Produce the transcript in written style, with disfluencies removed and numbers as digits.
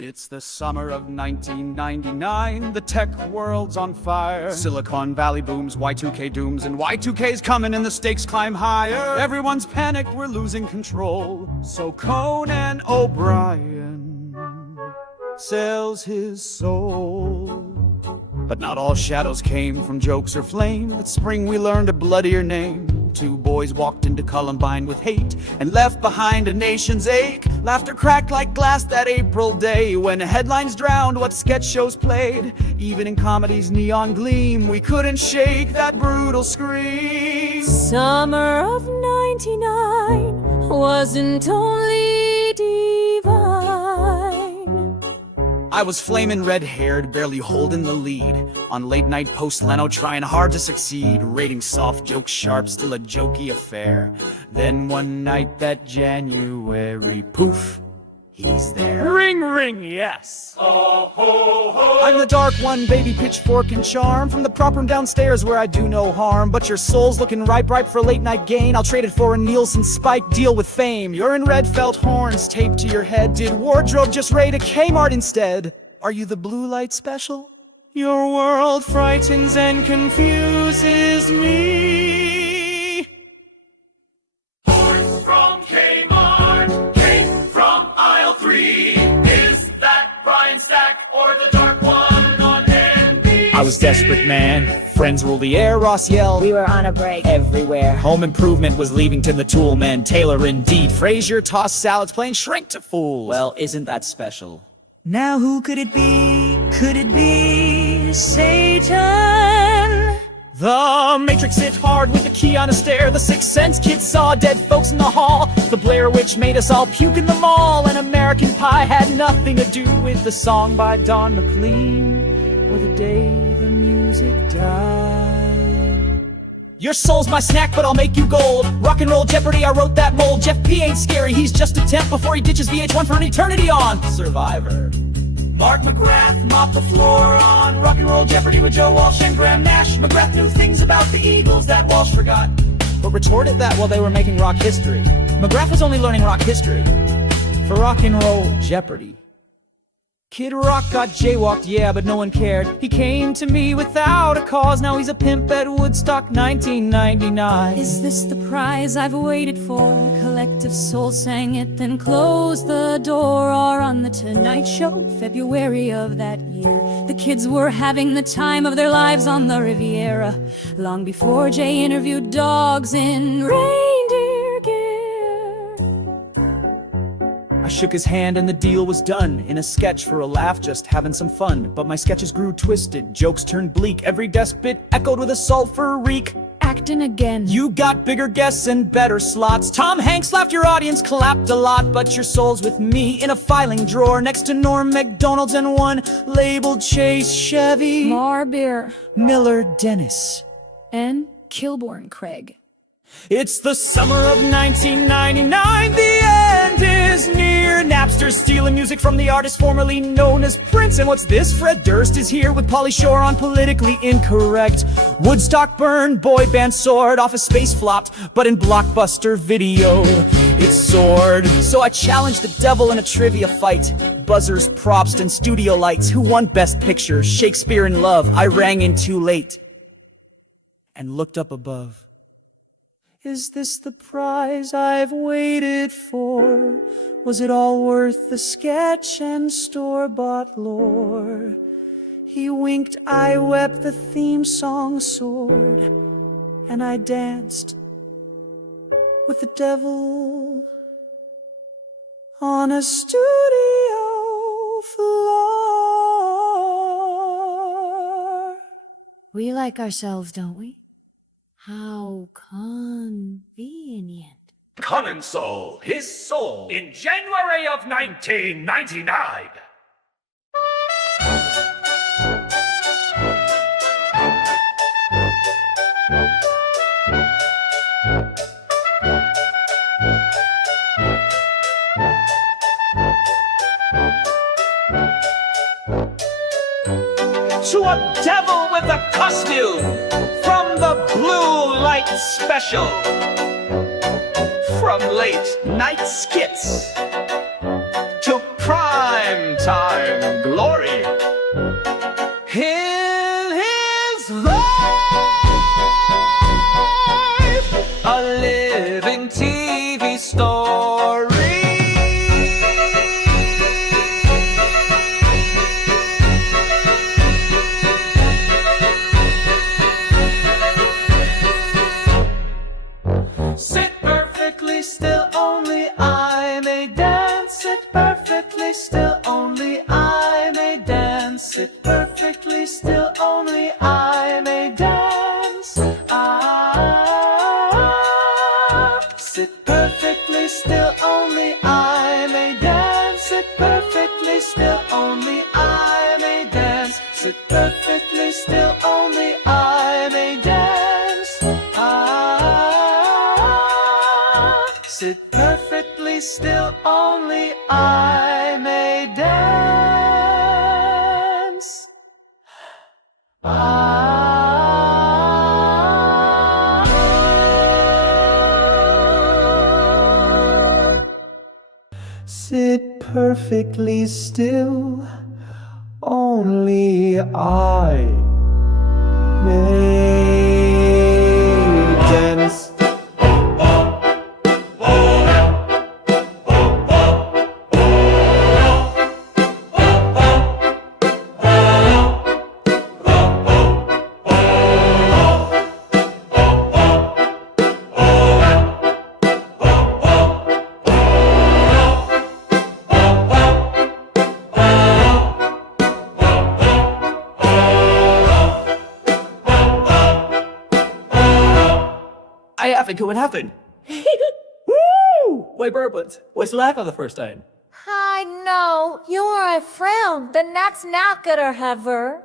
It's the summer of 1999, the tech world's on fire. Silicon Valley booms, Y2K dooms, and Y2K's coming and the stakes climb higher. Everyone's panicked, we're losing control. So Conan O'Brien sells his soul. But not all shadows came from jokes or flame. That spring we learned a bloodier name. Two boys walked into Columbine with hate and left behind a nation's ache. Laughter cracked like glass that April day when headlines drowned what sketch shows played. Even in comedy's neon gleam, we couldn't shake that brutal scream. Summer of '99 wasn't only divine. I was flamin' red-haired, barely holding the lead. On late-night post-Leno, trying hard to succeed. Rating soft, jokes sharp, still a jokey affair. Then one night that January, poof, he's there. Ring, ring, yes. Oh, ho, ho. I'm the dark one, baby, pitchfork and charm. From the prop room downstairs where I do no harm. But your soul's looking ripe for late-night gain. I'll trade it for a Nielsen Spike deal with fame. You're in red felt horns taped to your head. Did wardrobe just raid a Kmart instead? Are you the blue light special? Your world frightens and confuses me. Horns from Kmart came from aisle 3. Is that Brian Stack or the dark one on NBC? I was desperate, man. Friends ruled the air, Ross yelled. We were on a break everywhere. Home improvement was leaving to the tool men. Taylor indeed. Frasier tossed salads playing shrink to fools. Well, isn't that special? Now who could it be? Could it be Satan? The Matrix hit hard with the key on a stair. The Sixth Sense kids saw dead folks in the hall. The Blair Witch made us all puke in the mall. And American Pie had nothing to do with the song by Don McLean or the day the music died. Your soul's my snack, but I'll make you gold. Rock and roll Jeopardy, I wrote that mold. Jeff P. ain't scary, he's just a temp before he ditches VH1 for an eternity on Survivor. Mark McGrath mopped the floor on Rock and Roll Jeopardy with Joe Walsh and Graham Nash. McGrath knew things about the Eagles that Walsh forgot, but retorted that while they were making rock history. McGrath was only learning rock history for Rock and Roll Jeopardy. Kid Rock got jaywalked, yeah, but no one cared. He came to me without a cause. Now he's a pimp at Woodstock 1999. Is this the prize I've waited for? The collective soul sang it, then closed the door. Or on the Tonight Show, February of that year, the kids were having the time of their lives on the Riviera, long before Jay interviewed dogs in reindeer gear. I shook his hand and the deal was done. In a sketch for a laugh, just having some fun. But my sketches grew twisted, jokes turned bleak. Every desk bit echoed with a sulfur reek. Acting again. You got bigger guests and better slots. Tom Hanks laughed, your audience clapped a lot. But your soul's with me in a filing drawer next to Norm Macdonald's and one labeled Chase Chevy. More beer. Miller Dennis. And Kilborn Craig. It's the summer of 1999, the end is near. Napster stealing music from the artist formerly known as Prince. And what's this? Fred Durst is here with Pauly Shore on Politically Incorrect. Woodstock burned, boy band soared, off a space flopped, but in Blockbuster Video it soared. So I challenged the devil in a trivia fight. Buzzers, props, and studio lights. Who won Best Picture? Shakespeare in Love. I rang in too late and looked up above. Is this the prize I've waited for? Was it all worth the sketch and store-bought lore? He winked, I wept, the theme song soared, and I danced with the devil on a studio floor. We like ourselves, don't we? How convenient. Conan sold his soul in January of 1999. To a devil with a costume from the Blue Light Special. From late night skits to prime time glory. In his life, a living TV story. Sit perfectly still, only I may dance. Sit perfectly still, only I may dance. Sit perfectly still, only I may dance. Sit perfectly still, only I may dance. Sit perfectly still, only I may dance. Sit perfectly still, only I may dance. Sit perfectly still, only I may dance. Sit perfectly still, only I may dance. I think what happened. Woo! Why, Burbot, what's the laugh on the first time? I know. You're a friend, then that's not gonna ever.